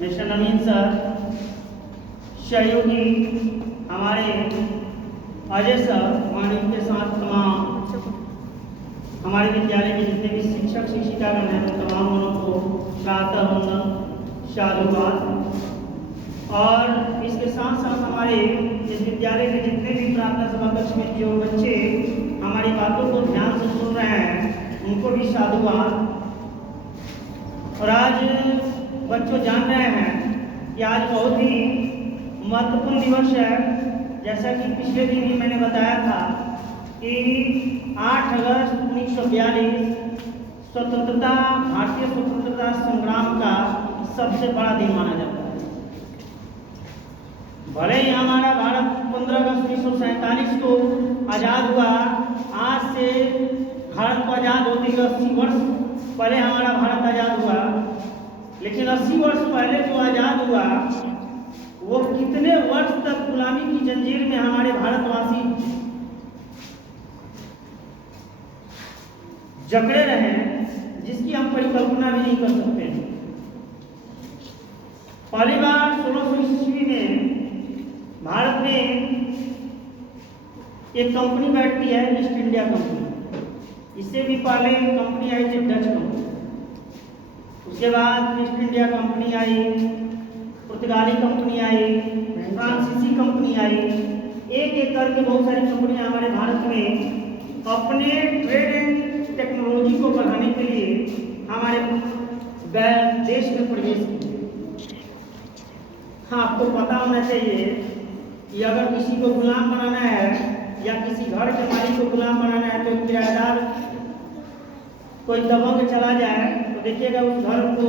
Mister नवीन sir, सहयोगी हमारे Ajay sir, और इनके साथ तमाम हमारे विद्यालय के जितने भी शिक्षक शिक्षिकागण हैं उन तमाम को प्रातः वंदन, साधुवाद। और इसके साथ साथ हमारे इस विद्यालय के जितने भी प्रार्थना सभा कक्ष में जो बच्चे हमारी बातों को ध्यान से सुन रहे हैं उनको भी साधुवाद। और आज बच्चों जान रहे हैं कि आज बहुत ही महत्वपूर्ण दिवस है। जैसा कि पिछले दिन ही मैंने बताया था कि 8 अगस्त 1942 स्वतंत्रता, भारतीय स्वतंत्रता संग्राम का सबसे बड़ा दिन माना जाता है। भले ही हमारा भारत 15 अगस्त 1947 को आज़ाद हुआ, आज से भारत को आज़ाद होते हुए 80 वर्ष पहले हमारा भारत आज़ाद हुआ, लेकिन 80 वर्ष पहले जो आज़ाद हुआ वो कितने वर्ष तक गुलामी की जंजीर में हमारे भारतवासी जकड़े रहे, जिसकी हम परिकल्पना भी नहीं कर सकते। पहली बार 1600 ईस्वी में भारत में एक कंपनी बैठती है, ईस्ट इंडिया कंपनी। इससे भी पहले कंपनी आई थी डच कंपनी, उसके बाद ईस्ट इंडिया कंपनी आई, पुर्तगाली कंपनी आई, फ्रांसीसी कंपनी आई। एक एक करके बहुत सारी कंपनियां हमारे भारत में अपने ट्रेड एंड टेक्नोलॉजी को बढ़ाने के लिए हमारे देश में प्रवेश की। हाँ, आपको पता होना चाहिए कि अगर किसी को गुलाम बनाना है या किसी घर के मालिक को गुलाम बनाना है तो किराएदार कोई दबंग चला जाए तो देखिएगा उस घर को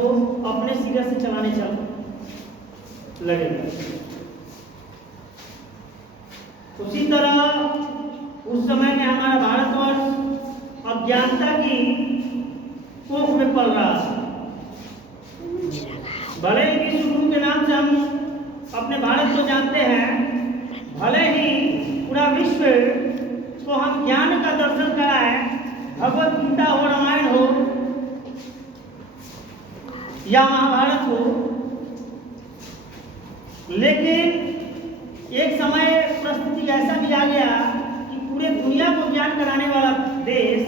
अपने सिरे से चलाने चल लगेगा। उसी तरह उस समय में हमारा भारतवर्ष अज्ञानता की कोख में पल रहा था। भले ही विश्व गुरु के नाम से हम अपने भारत को जानते हैं, भले ही पूरा विश्व को हम ज्ञान का दर्शन कराएं, भगवत गीता हो, रामायण हो या महाभारत हो, लेकिन एक समय परिस्थिति ऐसा भी आ गया कि पूरे दुनिया को ज्ञान कराने वाला देश,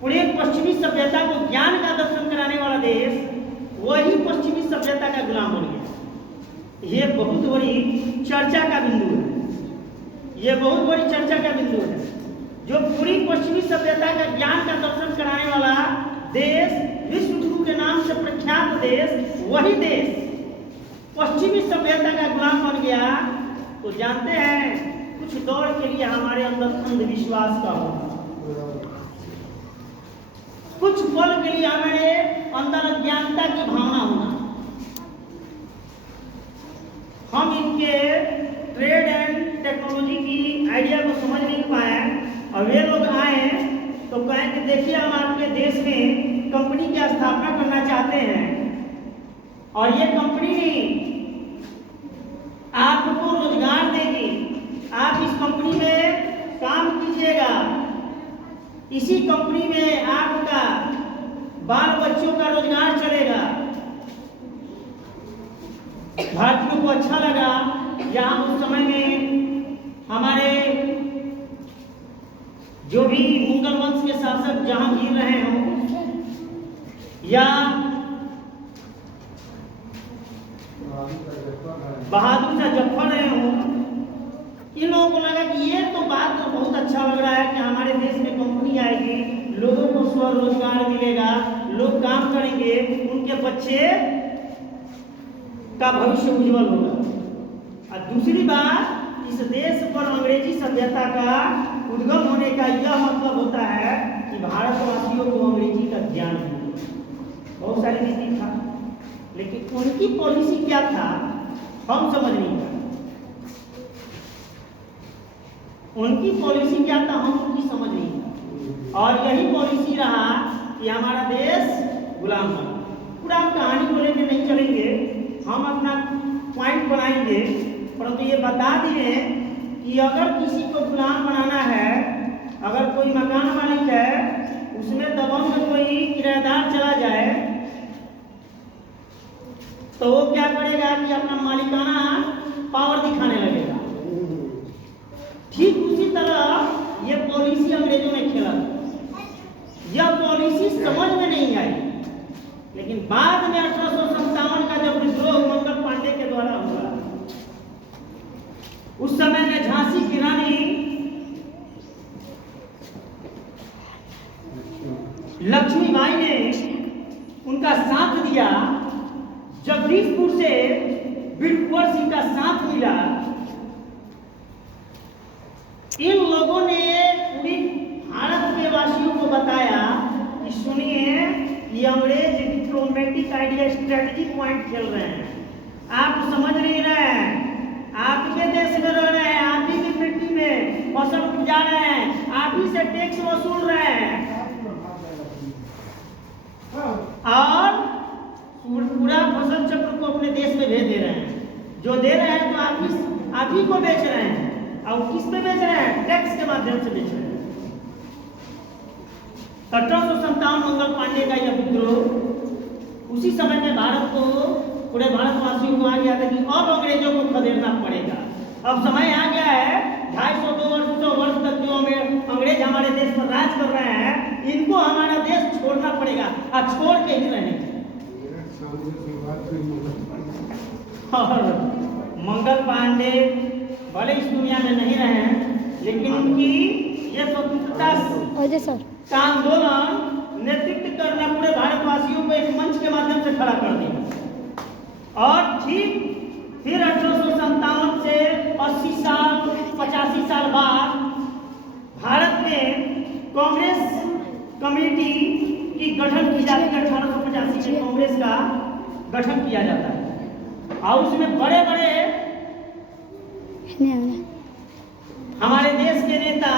पूरे पश्चिमी सभ्यता को ज्ञान का दर्शन कराने वाला देश, वही पश्चिमी सभ्यता का गुलाम बन गया। ये बहुत बड़ी चर्चा का बिंदु है, ये बहुत बड़ी चर्चा का बिंदु है। जो पूरी पश्चिमी सभ्यता का ज्ञान का दर्शन कराने वाला देश, विश्व गुरु के नाम से प्रख्यात देश, वही देश पश्चिमी सभ्यता का गुलाम बन गया। तो जानते हैं कुछ दौर के लिए हमारे अंदर अंधविश्वास का होना, कुछ पल के लिए हमारे अंदर अज्ञानता की भावना होना। हम इनके ट्रेड एंड टेक्नोलॉजी की आइडिया को समझ नहीं पाए और वे लोग आए तो कहें कि देखिए हम आपके देश में कंपनी की स्थापना करना चाहते हैं और ये कंपनी आपको रोजगार देगी, आप इस कंपनी में काम कीजिएगा, इसी कंपनी में आपका बाल बच्चों का रोजगार चलेगा। भारतीयों को अच्छा लगा, यहाँ उस समय में हमारे जो भी मुगल वंश के शासक जहांगीर रहे हों या बहादुर शाह जफर रहे हों, इन लोगों को लगा कि ये तो बात तो बहुत अच्छा लग रहा है कि हमारे देश में कंपनी आएगी, लोगों को स्वरोजगार मिलेगा, लोग काम करेंगे, उनके बच्चे का भविष्य उज्जवल होगा। और दूसरी बात, इस देश पर अंग्रेजी सभ्यता का उद्गम होने का यह मतलब होता है कि भारतवासियों को अंग्रेजी का ज्ञान मिले। बहुत सारी नीति था, लेकिन उनकी पॉलिसी क्या था हम समझ नहीं पाए। उनकी पॉलिसी क्या था हम उनकी समझ नहीं पाए, और यही पॉलिसी रहा कि हमारा देश गुलाम बना। पूरा कहानी को लेकर नहीं चलेंगे, हम अपना पॉइंट बनाएंगे, परंतु ये बता दिए कि अगर किसी को गुलाम बनाना है, अगर कोई मकान मालिक है उसमें दबंग कोई किराएदार चला जाए तो वो क्या करेगा कि अपना मालिकाना पावर दिखाने लगेगा। ठीक उसी तरह ये पॉलिसी अंग्रेजों ने खेला। यह पॉलिसी समझ में नहीं आई, लेकिन बाद में 1857 का जब विद्रोह मंगल पांडे के द्वारा हुआ, उस समय में झांसी की रानी लक्ष्मीबाई ने उनका साथ दिया। जगदीशपुर से बिरकुंवर सिंह का साथ मिला। इन लोगों ने पूरी भारत के वासियों को बताया कि सुनिए, ये अंग्रेज डिप्लोमेटिक आइडिया स्ट्रेटेजी पॉइंट खेल रहे हैं, आप समझ नहीं रहे हैं, आपके देश में रह रहे हैं, आप ही की मिट्टी में फसल उपजा रहे हैं, आप ही से टैक्स वसूल रहे हैं और पूरा फसल चक्र को अपने देश में भेज दे रहे हैं। जो दे रहे हैं तो आप ही को बेच रहे हैं, और किस पे बेच रहे हैं? टैक्स के माध्यम से बेच रहे हैं। 1857 मंगल पांडे का यह विद्रोह उसी समय में भारत को, पूरे भारतवासियों को आ गया था कि अब अंग्रेजों को खदेड़ना पड़ेगा। अब समय आ गया है, 250-200 वर्ष तक जो अंग्रेज हमारे देश पर राज कर रहे हैं, इनको हमारा देश छोड़ना पड़ेगा और छोड़ के ही रहेंगे। और मंगल पांडे भले इस दुनिया में नहीं रहे हैं, लेकिन उनकी ये स्वतंत्रता का आंदोलन नेतृत्व करना पूरे भारतवासियों को एक मंच के माध्यम से खड़ा कर दिया। और ठीक फिर 1857 से 80 साल 85 साल बाद भारत में कांग्रेस कमेटी की गठन की जाती है। 1885 में कांग्रेस का गठन किया जाता है और उसमें बड़े बड़े हमारे देश के नेता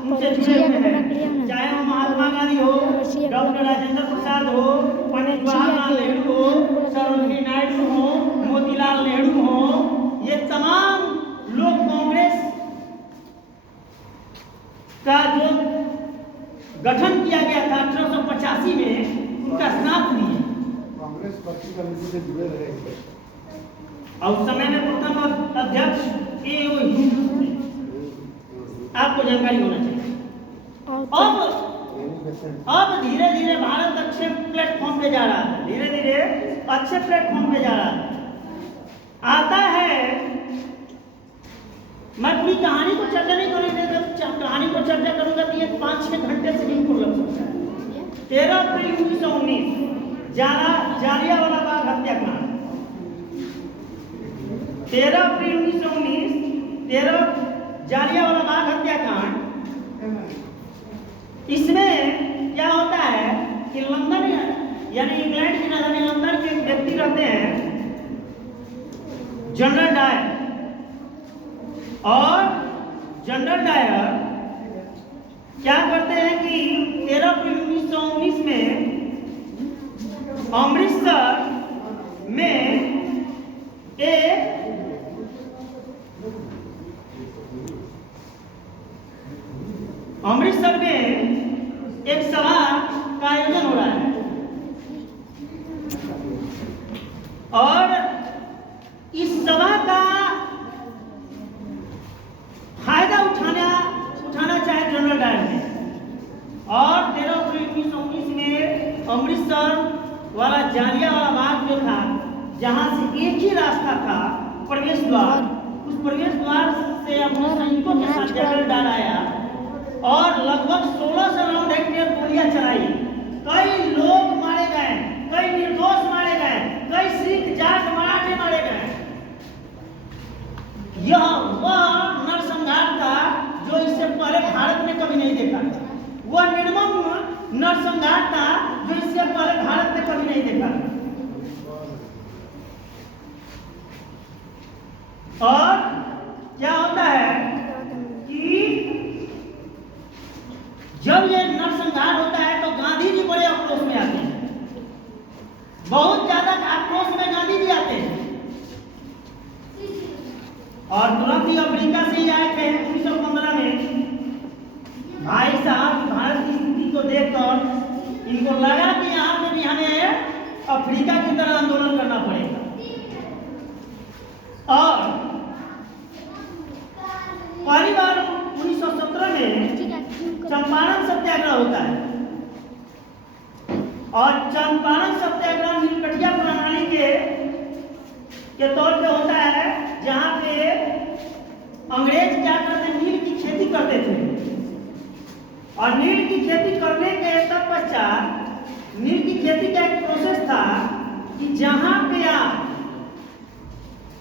उनसे जुड़े हुए हैं, चाहे वो महात्मा गांधी हो, डॉक्टर राजेंद्र प्रसाद हो, पंडित जवाहरलाल नेहरू हो, सरोजिनी नायडू हो, मोतीलाल नेहरू हो। ये तमाम लोग कांग्रेस का जो गठन किया गया था 1885 में, उनका साथ दिए। कांग्रेस भर्ती कमेटी से जुड़े रहे और उस समय में प्रथम अध्यक्ष आपको जानकारी होना चाहिए। अब धीरे धीरे भारत अच्छे प्लेटफॉर्म पे जा रहा है, धीरे धीरे अच्छे प्लेटफॉर्म पे जा रहा है। आता है, मैं पूरी कहानी को चर्चा नहीं करूंगा, कहानी को चर्चा करूंगा तो ये 5-6 घंटे से बिल्कुल लग सकता है। 13 अप्रैल 1919 जालियांवाला बाग हत्याकांड। 13 अप्रैल 1919 जालियांवाला बाग हत्याकांड। इसमें क्या होता है कि लंदन यानी इंग्लैंड की राजधानी लंदन के एक व्यक्ति रहते हैं, जनरल डायर, और जनरल डायर क्या करते हैं कि 13 अप्रैल 1919 में अमृतसर में एक सभा का आयोजन हो रहा है और इस सभा का फायदा उठाना चाहे जनरल डायर ने। और 13 अप्रैल 1919 में अमृतसर वाला जालियांवाला बाग जो था, जहां से एक ही रास्ता था प्रवेश द्वार, उस प्रवेश द्वार से अपने सैनिकों के साथ जनरल डायर आया और लगभग 1600 राउंड हेक्टेयर गोलियां चलाई। कई लोग मारे गए, कई निर्दोष मारे गए, कई सिख जाट मराठे मारे गए। यह वह नरसंहार था जो इससे पहले भारत ने कभी नहीं देखा था। वह निर्मम नरसंहार था जो इससे पहले भारत ने कभी नहीं देखा था। और क्या होता है कि जब ये नरसंहार होता है तो गांधी जी बड़े आक्रोश में आते हैं, बहुत ज्यादा आक्रोश में गांधी जी आते हैं और तुरंत ही अफ्रीका से ही आए थे 1915 में। भाई साहब, भारत की स्थिति को देखकर इनको लगा कि यहाँ पे भी हमें अफ्रीका की तरह आंदोलन करना पड़ेगा। के तौर पे होता है, जहां पे अंग्रेज क्या करते, नील की खेती करते थे। और नील की खेती करने के तत्पश्चात नील की खेती का एक प्रोसेस था कि जहां पे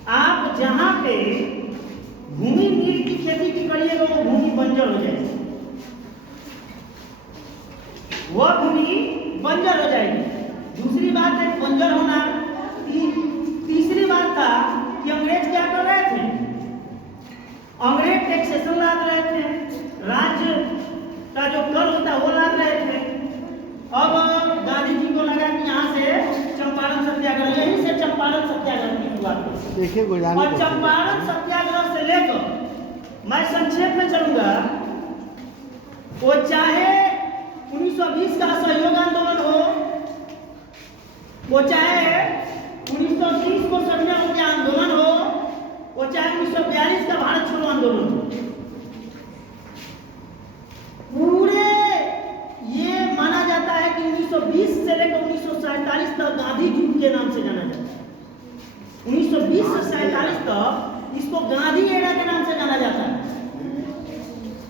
आप जहां पे भूमि नील की खेती की करिएगा वो भूमि बंजर हो जाएगी, वह भूमि बंजर हो जाएगी। दूसरी बात है बंजर होना। तीसरी बात था कि अंग्रेज क्या कर रहे थे, अंग्रेज टैक्सेशन लाद रहे थे, राज्य का जो कर होता है वो लाद रहे थे। अब गांधी जी को लगा कि यहाँ से चंपारण सत्याग्रह, यहीं से चंपारण सत्याग्रह की शुरुआत देखिए। और चंपारण सत्याग्रह से लेकर मैं संक्षेप में चलूंगा, वो चाहे 1920 का असहयोग आंदोलन हो, वो चाहे 1930 को सविनय के आंदोलन हो, वो चाहे 1942 का भारत छोड़ो आंदोलन हो, पूरे ये माना जाता है कि 1920 से लेकर 1947 तक गांधी युग के नाम से जाना जाता है। 1920 से 47 तक इसको गांधी एरा के नाम से जाना जाता है।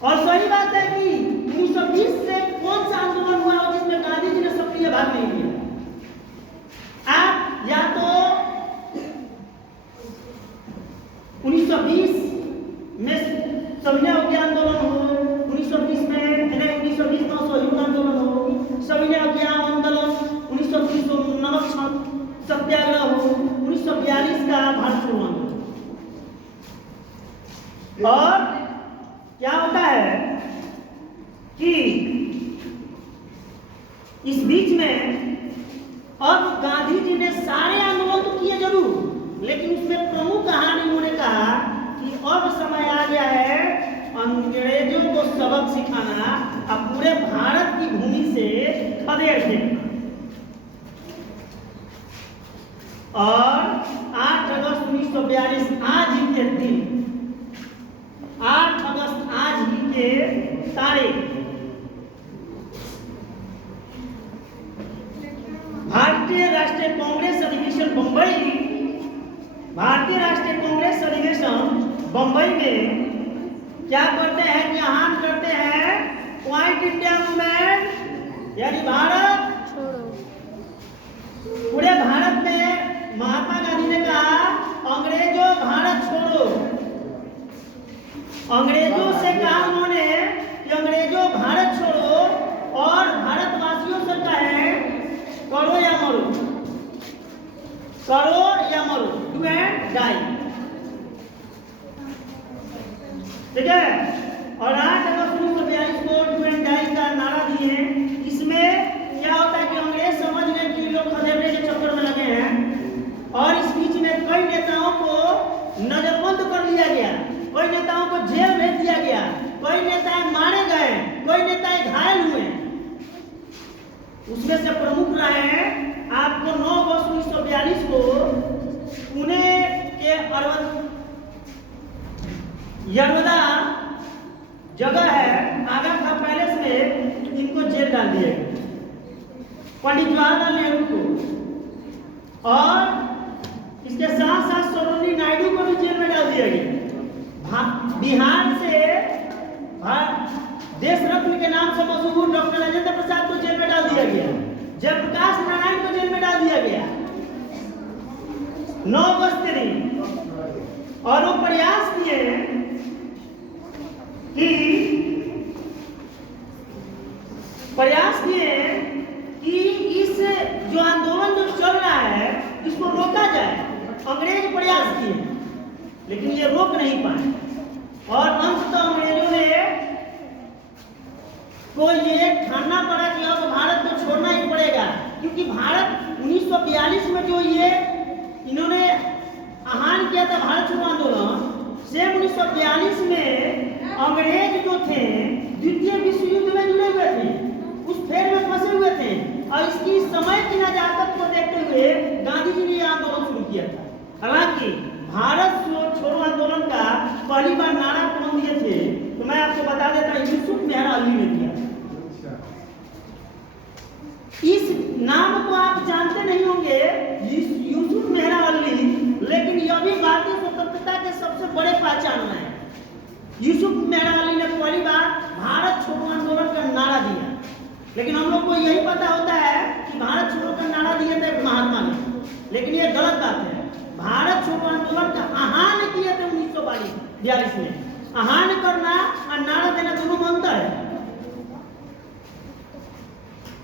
और सही बात है कि 1920 से कौन सा आंदोलन हुआ हो जिसमें गांधी जी ने सक्रिय भाग नहीं लिया। आप या तो 1920 में सविनय के आंदोलन हो, 1920 में 1920 में असहयोग आंदोलन हो, सविनय अभियान आंदोलन 1930 में नमक सत्याग्रह हो, 1942 का भारत छोड़ो आंदोलन। और क्या होता है कि इस बीच में अब गांधी जी ने सारे आंदोलन तो किए जरूर, लेकिन उसमें प्रमुख कहानी उन्होंने कहा कि अब समय आ गया है अंग्रेजों को सबक सिखाना, अब पूरे भारत की भूमि से खदेड़ फेंकना। और 8 अगस्त 1942 आज ही के दिन, 8 अगस्त आज ही के तारीख, भारतीय राष्ट्रीय कांग्रेस अधिवेशन बंबई, भारतीय राष्ट्रीय कांग्रेस अधिवेशन बंबई में क्या करते हैं कि आह्वान करते हैं क्वाइट इंडिया मूवमेंट, यानी भारत पूरे भारत में महात्मा गांधी ने कहा अंग्रेजों भारत छोड़ो। अंग्रेजों से कहा उन्होंने कि अंग्रेजों भारत छोड़ो और भारतवासियों से कहे करो या मरो, करो या मरो, डू एंड डाई। ठीक है। और 8 अगस्त 1942 को डू एंड डाई का नारा दिए। इसमें क्या होता है कि अंग्रेज समझ गए कि लोग खदेड़ने के चक्कर में लगे हैं, और इस बीच में कई नेताओं को नजरबंद कर लिया गया, कई नेताओं को जेल भेज दिया गया, कई नेता मारे गए, कई नेता घायल हुए। उसमें से प्रमुख रहे हैं आपको 9 अगस्त 1942 को पुणे के यरवदा जगह है, आगा खां पैलेस में इनको जेल डाल दिया गया, पंडित जवाहरलाल नेहरू को, और इसके साथ साथ सरोजिनी नायडू को भी जेल में डाल दिया गया। बिहार से देश रत्न के नाम से मशहूर डॉक्टर राजेंद्र प्रसाद को जेल में डाल दिया गया, जयप्रकाश नारायण को जेल में डाल दिया गया 9 अगस्त के दिन। और वो प्रयास किए कि इस जो आंदोलन जो चल रहा है इसको रोका जाए। अंग्रेज प्रयास किए लेकिन ये रोक नहीं पाए, और अंततः अंग्रेजों ने को ये ठानना पड़ा कि अब भारत को छोड़ना ही पड़ेगा, क्योंकि भारत 1942 में जो ये इन्होंने आह्वान किया था भारत छोड़ो आंदोलन, से 1942 में अंग्रेज जो थे द्वितीय विश्व युद्ध में जुड़े हुए थे, उस फेर में फंसे हुए थे, और इसकी समय की नजाकत को देखते हुए गांधी जी ने यह आंदोलन शुरू किया था। हालांकि भारत छोड़ो आंदोलन का पहली बार नारा कौन दिए थे तो मैं आपको बता देता हूं, यूसुफ मेहरा अली ने दिया। इस नाम को आप जानते नहीं होंगे यूसुफ मेहरा अली, लेकिन यूसुफ मेहरा अली ने पहली बार भारत छोड़ो आंदोलन का नारा दिया, लेकिन हम लोग को यही पता होता है कि भारत छोड़ो का नारा दिए थे महात्मा ने, लेकिन ये गलत बात है। भारत छोड़ो आंदोलन का आह्वान किए थे 1942 में। आह्वान करना और नारा देना दोनों में अंतर है।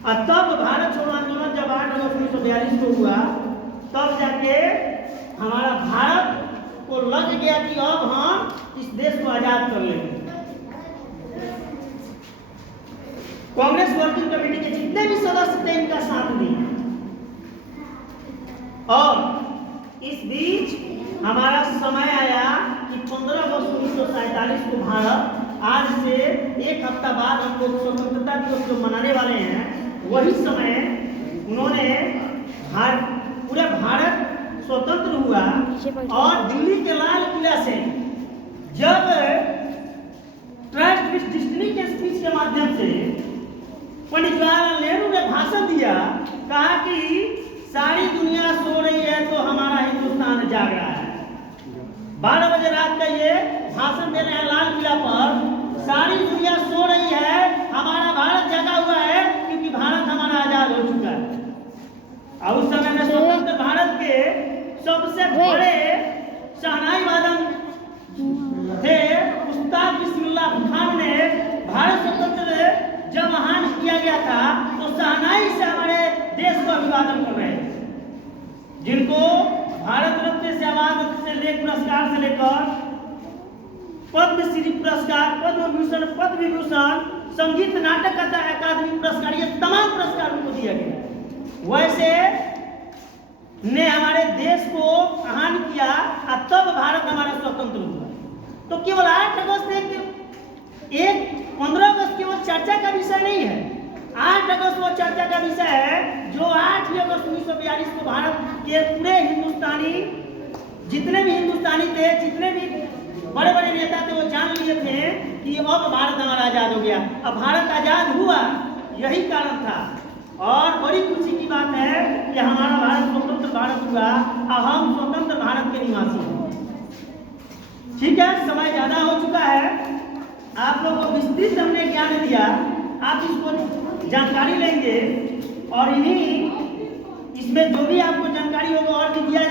और तब भारत छोड़ो आंदोलन जब 8 अगस्त 1942 को हुआ, तब जाके हमारा भारत को लग गया कि अब हम इस देश को आजाद कर लेंगे। कांग्रेस वर्किंग कमेटी के जितने भी सदस्य थे इनका साथ दिया, और इस बीच हमारा समय आया कि 15 अगस्त 1947 को भारत, आज से एक हफ्ता बाद हम लोग स्वतंत्रता दिवस जो मनाने वाले हैं, वही समय उन्होंने पूरा भारत स्वतंत्र हुआ। और दिल्ली के लाल किला से जब ट्रस्ट डिस्टिनी के स्पीच के माध्यम से पंडित जवाहरलाल नेहरू ने भाषण दिया, कहा कि सारी दुनिया सो रही है तो हमारा हिंदुस्तान जाग रहा है। 12 बजे रात का ये भाषण दे रहे हैं लाल किला पर, सारी दुनिया सो रही है, हमारा भारत जगा हुआ है, क्योंकि भारत हमारा आजाद हो चुका है। और उस समय में स्वतंत्र भारत के सबसे बड़े शहनाई वादन थे उस्ताद बिस्मिल्लाह खान ने। भारत स्वतंत्र जब आह्वान किया गया था तो शहनाई से हमारे देश को अभिवादन कर रहे हैं, जिनको भारत रत्न से अवार्ड से लेकर पुरस्कार से लेकर पद्मश्री पुरस्कार, पद्म भूषण, पद्म विभूषण, संगीत नाटक अकादमी पुरस्कार, ये तमाम पुरस्कार उनको दिया गया। वैसे ने हमारे देश को आह्वान किया और तब भारत हमारा स्वतंत्र हुआ। तो केवल 8 अगस्त एक 15 अगस्त केवल चर्चा का विषय नहीं है। 8 अगस्त वो चर्चा का विषय है जो 8 अगस्त 1942 को भारत के पूरे हिंदुस्तानी, जितने भी हिंदुस्तानी थे, जितने भी बड़े बड़े नेता थे, वो जान लिए थे कि अब भारत हमारा आजाद हो गया। अब भारत आजाद हुआ, यही कारण था। और बड़ी खुशी की बात है कि हमारा भारत स्वतंत्र भारत हुआ और हम स्वतंत्र भारत के निवासी हैं। ठीक है, समय ज्यादा हो चुका है, आप लोगों को विस्तृत हमने ज्ञान दिया, आप इसको जानकारी लेंगे और इन्हीं इसमें जो भी आपको जानकारी होगा और भी दिया